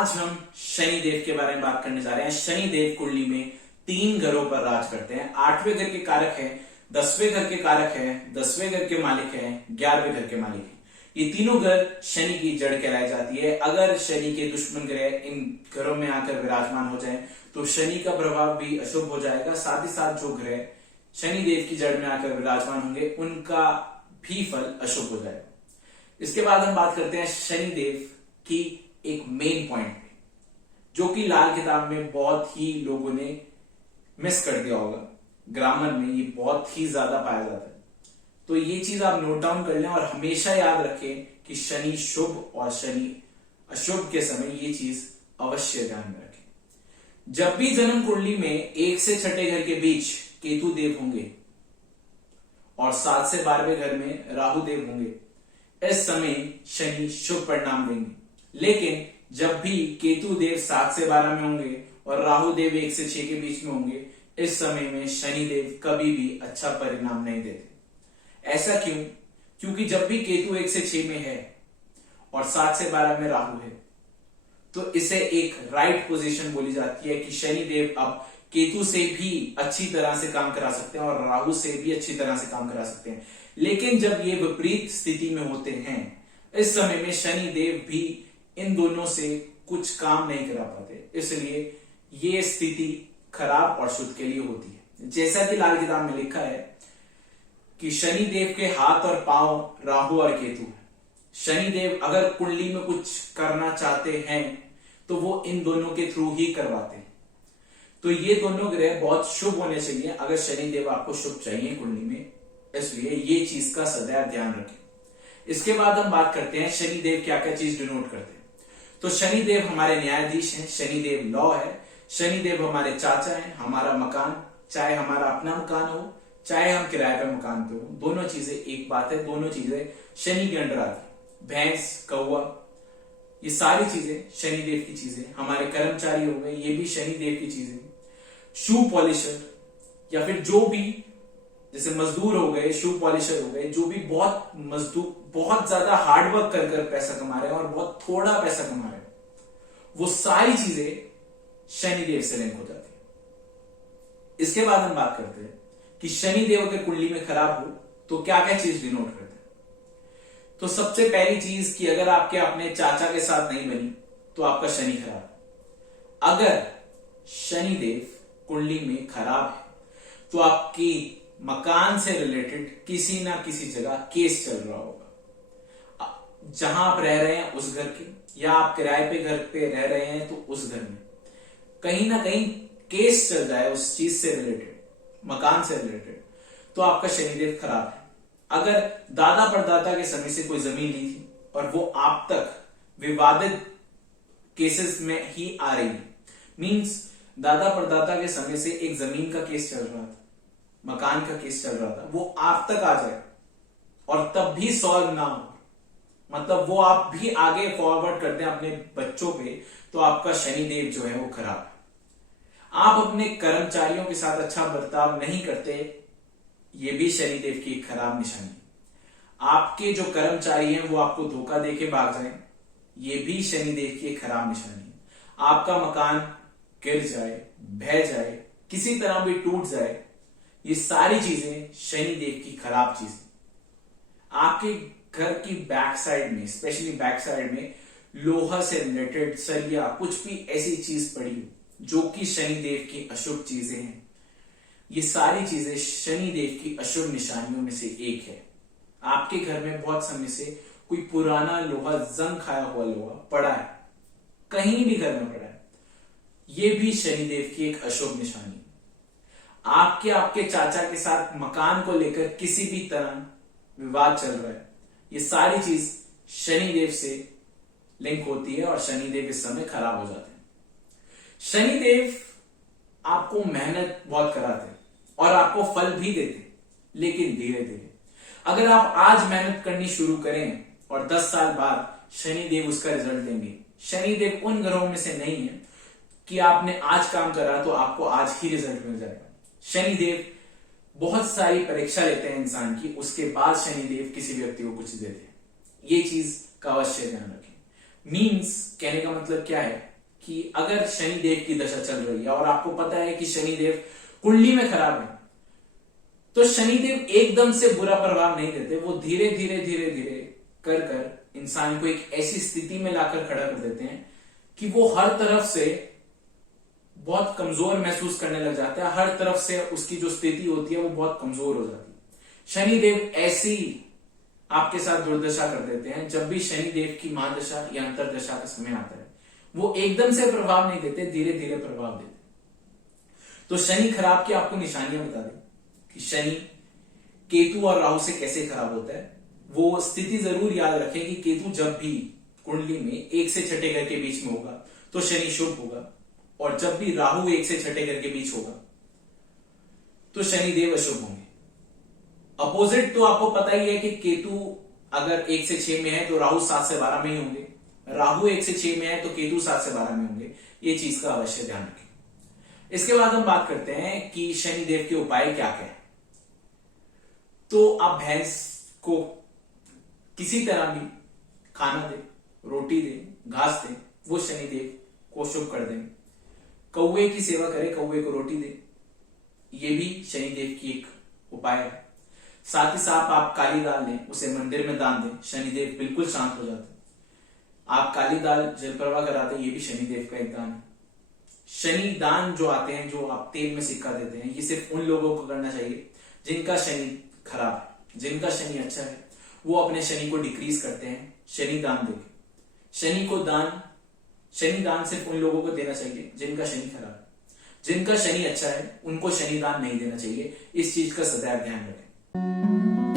आज हम शनि देव के बारे में बात करने जा रहे हैं। शनि देव कुंडली में 3 घरों पर राज करते हैं। 8वें घर के कारक है, 10वें घर के कारक है, 10वें घर के मालिक है, 11वें घर के मालिक है। ये तीनों घर शनि की जड़ कहलाई जाती है। अगर शनि के दुश्मन ग्रह इन घरों में आकर विराजमान हो जाए तो शनि का प्रभाव भी अशुभ हो जाएगा। साथ ही साथ जो ग्रह शनि देव की जड़ में आकर विराजमान होंगे उनका भी फल अशुभ हो जाएगा। इसके बाद हम बात करते हैं शनि देव की एक मेन पॉइंट पे, जो कि लाल किताब में बहुत ही लोगों ने मिस कर दिया होगा। ग्रामर में ये बहुत ही ज्यादा पाया जाता है, तो ये चीज आप नोट डाउन कर लें और हमेशा याद रखें कि शनि शुभ और शनि अशुभ के समय ये चीज अवश्य ध्यान में रखें। जब भी जन्म कुंडली में 1 से 6ठे घर के बीच केतु देव होंगे और 7 से 12वें घर में राहु देव होंगे, इस समय शनि शुभ परिणाम देंगे। लेकिन जब भी केतु देव 7 से 12 में होंगे और राहु देव 1 से 6 के बीच में होंगे, इस समय में शनि देव कभी भी अच्छा परिणाम नहीं देते। ऐसा क्यों? क्योंकि जब भी केतु 1 से 6 में है और 7 से 12 में राहु है, तो इसे एक राइट पोजीशन बोली जाती है कि शनि देव अब केतु से भी अच्छी तरह से काम करा सकते हैं और राहु से भी अच्छी तरह से काम करा सकते हैं। लेकिन जब ये विपरीत स्थिति में होते हैं, इस समय में शनि देव भी इन दोनों से कुछ काम नहीं करा पाते, इसलिए ये स्थिति खराब और शुद्ध के लिए होती है। जैसा कि लाल किताब में लिखा है कि शनि देव के हाथ और पांव राहु और केतु है। शनि देव अगर कुंडली में कुछ करना चाहते हैं तो वो इन दोनों के थ्रू ही करवाते हैं। तो ये दोनों ग्रह बहुत शुभ होने चाहिए अगर शनि देव आपको शुभ चाहिए कुंडली में, इसलिए ये चीज का सदैव ध्यान रखें। इसके बाद हम बात करते हैं शनि देव क्या क्या चीज डिनोट करते हैं। तो शनि देव हमारे न्यायाधीश हैं, शनि देव लॉ है, शनि देव हमारे चाचा हैं, हमारा मकान, चाहे हमारा अपना मकान हो चाहे हम किराए पे मकान पे हो, दोनों चीजें एक बात है, दोनों चीजें शनि के अंडर आती है। भैंस, कौवा, ये सारी चीजें शनि देव की चीजें। हमारे कर्मचारी हो गए, ये भी शनि देव की चीजें। शू पॉलिशर या फिर जो भी जैसे मजदूर हो गए, शू पॉलिशर हो गए, जो भी बहुत ज्यादा हार्डवर्क कर कर पैसा कमा रहे हैं और बहुत थोड़ा पैसा कमा रहे हैं, वो सारी चीजें शनि देव से लिंक हो जाती है। इसके बाद हम बात करते हैं कि शनि देव अगर कुंडली में खराब हो तो क्या क्या चीज डिनोट करते हैं। तो सबसे पहली चीज कि अगर आपके अपने चाचा के साथ नहीं बनी तो आपका शनि खराब। अगर शनि देव कुंडली में खराब है तो आपकी मकान से रिलेटेड किसी ना किसी जगह केस चल रहा होगा। जहां आप रह रहे हैं उस घर के, या आप किराए पे घर पे रह रहे हैं तो उस घर में कहीं ना कहीं केस चल रहा है उस चीज से रिलेटेड, मकान से रिलेटेड, तो आपका शनिदेव खराब है। अगर दादा परदादा के समय से कोई जमीन ली थी और वो आप तक विवादित केसेस में ही आ रही है, मींस दादा परदादा के समय से एक जमीन का केस चल रहा था, मकान का केस चल रहा था, वो आप तक आ जाए और तब भी सॉल्व ना हो, मतलब वो आप भी आगे फॉरवर्ड कर दें अपने बच्चों पे, तो आपका शनिदेव जो है वो खराब है। आप अपने कर्मचारियों के साथ अच्छा बर्ताव नहीं करते, ये भी शनिदेव की एक खराब निशानी है। आपके जो कर्मचारी हैं वो आपको धोखा देके भाग जाएं, ये भी शनिदेव की एक खराब निशानी है। आपका मकान गिर जाए, बह जाए, किसी तरह भी टूट जाए, ये सारी चीजें शनिदेव की खराब चीजें। आपके घर की बैक साइड में, स्पेशली बैक साइड में लोहा से रिलेटेड सरिया, कुछ भी ऐसी चीज पड़ी हो जो कि शनिदेव की अशुभ चीजें हैं, ये सारी चीजें शनिदेव की अशुभ निशानियों में से एक है। आपके घर में बहुत समय से कोई पुराना लोहा, जंग खाया हुआ लोहा पड़ा है, कहीं भी घर में पड़ा है, ये भी शनिदेव की एक अशुभ निशानी है। आपके चाचा के साथ मकान को लेकर किसी भी तरह विवाद चल रहा है, ये सारी चीज शनिदेव से लिंक होती है और शनिदेव इस समय खराब हो जाते हैं। शनिदेव आपको मेहनत बहुत कराते हैं और आपको फल भी देते हैं, लेकिन धीरे धीरे। अगर आप आज मेहनत करनी शुरू करें और 10 साल बाद शनिदेव उसका रिजल्ट देंगे। शनिदेव उन ग्रहों में से नहीं है कि आपने आज काम करा तो आपको आज ही रिजल्ट मिल जाएगा। शनिदेव बहुत सारी परीक्षा लेते हैं इंसान की, उसके बाद शनिदेव किसी व्यक्ति को कुछ देते हैं। ये चीज का अवश्य ध्यान रखें। मीन्स कहने का मतलब क्या है कि अगर शनि देव की दशा चल रही है और आपको पता है कि शनि देव कुंडली में खराब है, तो शनि देव एकदम से बुरा प्रभाव नहीं देते। वो धीरे धीरे धीरे धीरे कर कर इंसान को एक ऐसी स्थिति में लाकर खड़ा कर देते हैं कि वो हर तरफ से बहुत कमजोर महसूस करने लग जाता है। हर तरफ से उसकी जो स्थिति होती है वो बहुत कमजोर हो जाती है। शनिदेव ऐसी आपके साथ दुर्दशा कर देते हैं। जब भी शनिदेव की महादशा या अंतरदशा का समय आता है, वो एकदम से प्रभाव नहीं देते, धीरे धीरे प्रभाव देते। तो शनि खराब की आपको निशानियां बता दें कि शनि केतु और राहु से कैसे खराब होता है। वो स्थिति जरूर याद रखें कि केतु जब भी कुंडली में 1 से 6 घर के बीच में होगा तो शनि शुभ होगा, और जब भी राहु 1 से 6 घर के बीच होगा तो शनिदेव अशुभ होंगे। अपोजिट तो आपको पता ही है कि केतु अगर 1 से 6 में है तो राहु 7 से 12 में ही होंगे, राहु 1 से 6 में है तो केतु 7 से 12 में होंगे। ये चीज का अवश्य ध्यान रखें। इसके बाद हम बात करते हैं कि शनिदेव के उपाय क्या क्या है। तो आप भैंस को किसी तरह भी खाना दे, रोटी दे, घास दे, वो शनिदेव को शुभ कर देंगे। कौवे की सेवा करें, कौवे को रोटी दे, ये भी शनिदेव की एक उपाय है। साथ ही साथ आप काली दाल लें, उसे मंदिर में दान दें, शनिदेव बिल्कुल शांत हो जाते हैं। आप काली दाल जल प्रवाह कराते हैं, ये भी शनिदेव का एक दान है। शनि दान जो आते हैं, जो आप तेल में सिक्का देते हैं, ये सिर्फ उन लोगों को करना चाहिए जिनका शनि खराब है। जिनका शनि अच्छा है वो अपने शनि को डिक्रीज करते हैं शनि दान देके। शनि दान सिर्फ उन लोगों को देना चाहिए जिनका शनि खराब है। जिनका शनि अच्छा है उनको शनि दान नहीं देना चाहिए। इस चीज का सदैव ध्यान रखें।